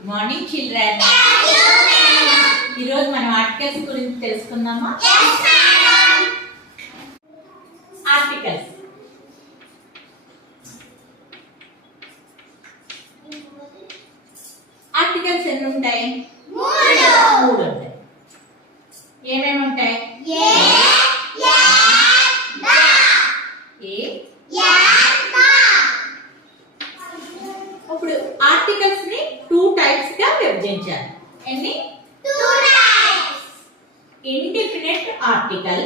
Good morning children. ఈరోజు మనం articles గురించి తెలుసుకుందామా? ఆర్టికల్స్ ఆర్టికల్స్ ఎన్ని ఉంటాయి? మూడు ఉంటాయి. ఏమేమి ఉంటాయి? ఇప్పుడు ఆర్టికల్స్ ని 2 టైప్స్ గా విభజించాలి. ఎన్ని? 2 types. Indefinite article,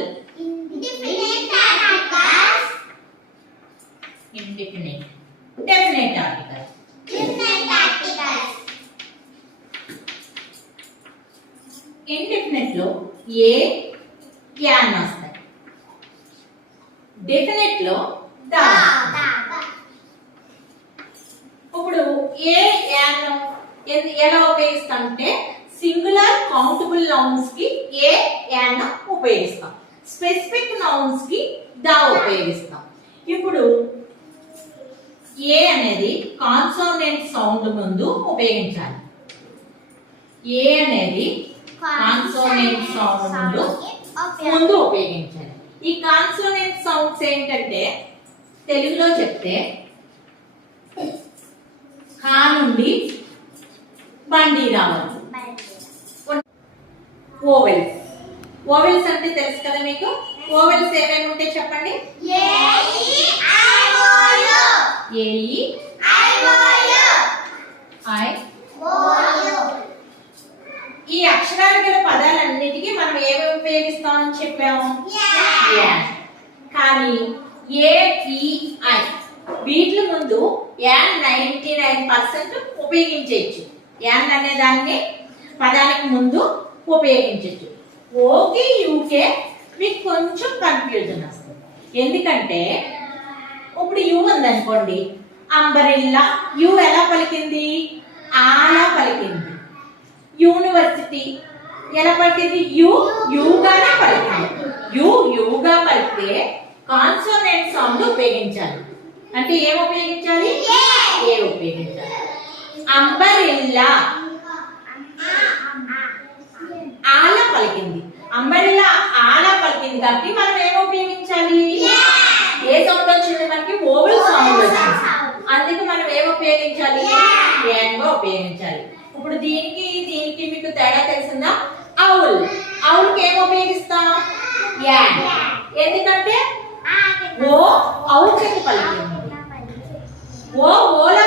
indefinite definite article. Indefinite లో ఏ యాన్ వస్తాయి, డెఫినిట్ లో దా. ఇప్పుడు ఏ యాన్ ఎలా ఉపయోగిస్తామంటే సింగులర్ కౌంటబుల్ నౌన్స్ కి ఏ యాన్ ఉపయోగిస్తాం, స్పెసిఫిక్ నౌన్స్ కి దా ఉపయోగిస్తాం. ఇప్పుడు ఏ అనేది కాన్సోనెంట్ సౌండ్ ముందు ఉపయోగించాలి. ఏ అనేది కాన్సోనెంట్ సౌండ్ ముందు ఉపయోగించాలి. ఈ కాన్సోనెంట్ సౌండ్స్ ఏంటంటే తెలుగులో చెప్తే కా నుండి బండి రావాలి. ఓవెల్స్. ఓవెల్స్ అంటే తెలుసు కదా మీకు. ఓవెల్స్ ఏమేమి ఉంటాయి చెప్పండి. ఈ అక్షరాలు గల పదాలన్నిటికీ మనం ఏమి ఉపయోగిస్తామని చెప్పాము? కానీ ఏఈఐ వీటి ముందు యాన్ 99% ఉపయోగించవచ్చు. యాన్ అనే దాన్ని పదానికి ముందు ఉపయోగించవచ్చు. ఓకే యూకే మీకు కొంచెం కన్ఫ్యూజన్ వస్తుంది. ఎందుకంటే ఇప్పుడు యు ఉందనుకోండి, అంబరిల్లా యు ఎలా పలికింది? ఆలా పలికింది. యూనివర్సిటీ ఎలా పలికింది? యుగానే పలికింది. యుగా పలికితే కాన్సోనెంట్ సౌండ్ ఉపయోగించాలి. అంటే ఏం ఉపయోగించాలి? ఏ ఉపయోగించాలి. అంబరిల్లా ఆలా పలికింది. అంబరిల్లా ఆలా పలికింది కాబట్టి మనం ఏం ఉపయోగించాలి? ఏ సౌండ్ వచ్చింది మనకి? ఓవెల్ సౌండ్ వచ్చింది. అందుకే మనం ఏం ఉపయోగించాలి? యాన్ గా ఉపయోగించాలి. ఇప్పుడు దీనికి మీకు తేడా తెలిసిందా? అవుల్. అవుల్కి ఏం ఉపయోగిస్తాం? యాన్. ఎందుకంటే ఓ అవుల్ కింద పలికింది. ఓలా